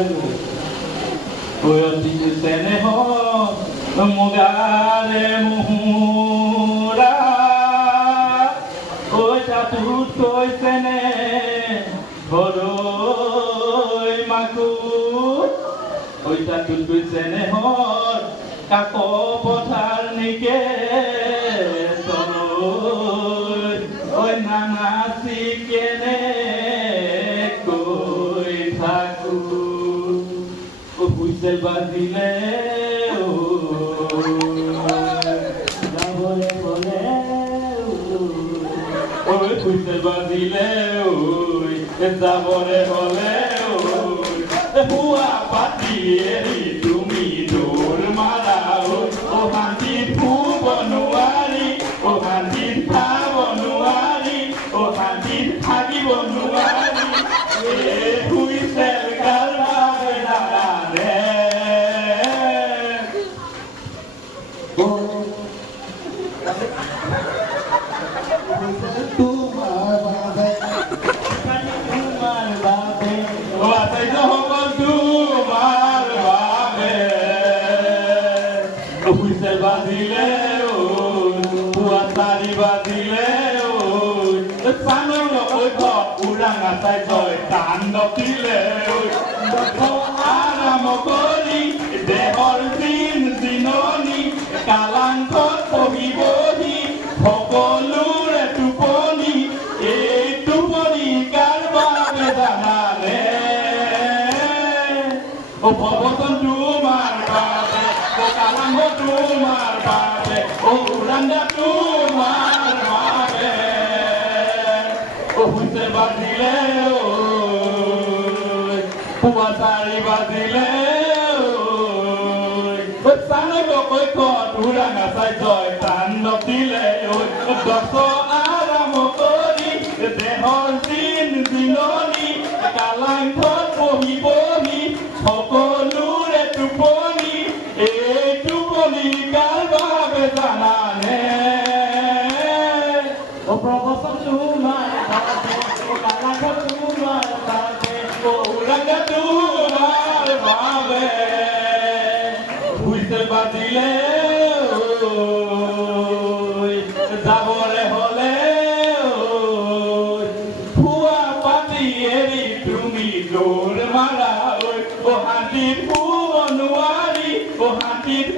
Oi অতি স্নেহ মুগাৰে মুহুৰা ঐ চাতুত কৈছেনে হৰৈ মাকো ঐ চাতুত কৈছেনে হৰ কাক পথাৰ নিকে তলৈ ঐ নানাচি কেনে কৈ থাকো হুইসেল বাজিলে যাবলে বলে ওই হুইসেল বাজিলে ওই যাবলে বলে ওই হুয়া পাতি এরি তুমি দৌড় মারা ও হান্তি ফু বনুয়ারি ও হান্তি থা বনুয়ারি ও হান্তি থাকি বনুয়ারি হুইসেল গালবা হুইসেল বাজিলে পুয়াতারি বাজিলে পানৰ ঐ উৰাঙা চাই জয় তাণ্ডৱ দিলে আৰাম কৰি দেহৰ দিন দিননি কালাংকত পঢ়িবহি সকলোৰে টোপনি এই টোপনি কাৰ বাবে জানানে ভৱতন তোমাৰ বাবে কালাংক তোমাৰ বাবে উৰাঙা তোমাৰ বাবে হুইসেল বাজিলে পুৱাতাৰি বাজিলে উৰাঙা চাই জয় তাণ্ডৱ দিলে দছ আৰাম কৰি দেহৰ দিন দিননি কালাংকত পঢ়িবহি সকলোৰে টোপনি এই টোপনি কাৰ বাবে জানানে প্ৰবচন তোমাৰ বাবে কালাংক তোমাৰ বাবে উৰাঙা তোমাৰ বাবে হুইসেল বাজিলে যাবলে হলে ফুয়া পাতি এৰি তুমি দৌৰ মাৰা ও হাতীত ফুব নোৱাৰি ও হাতীত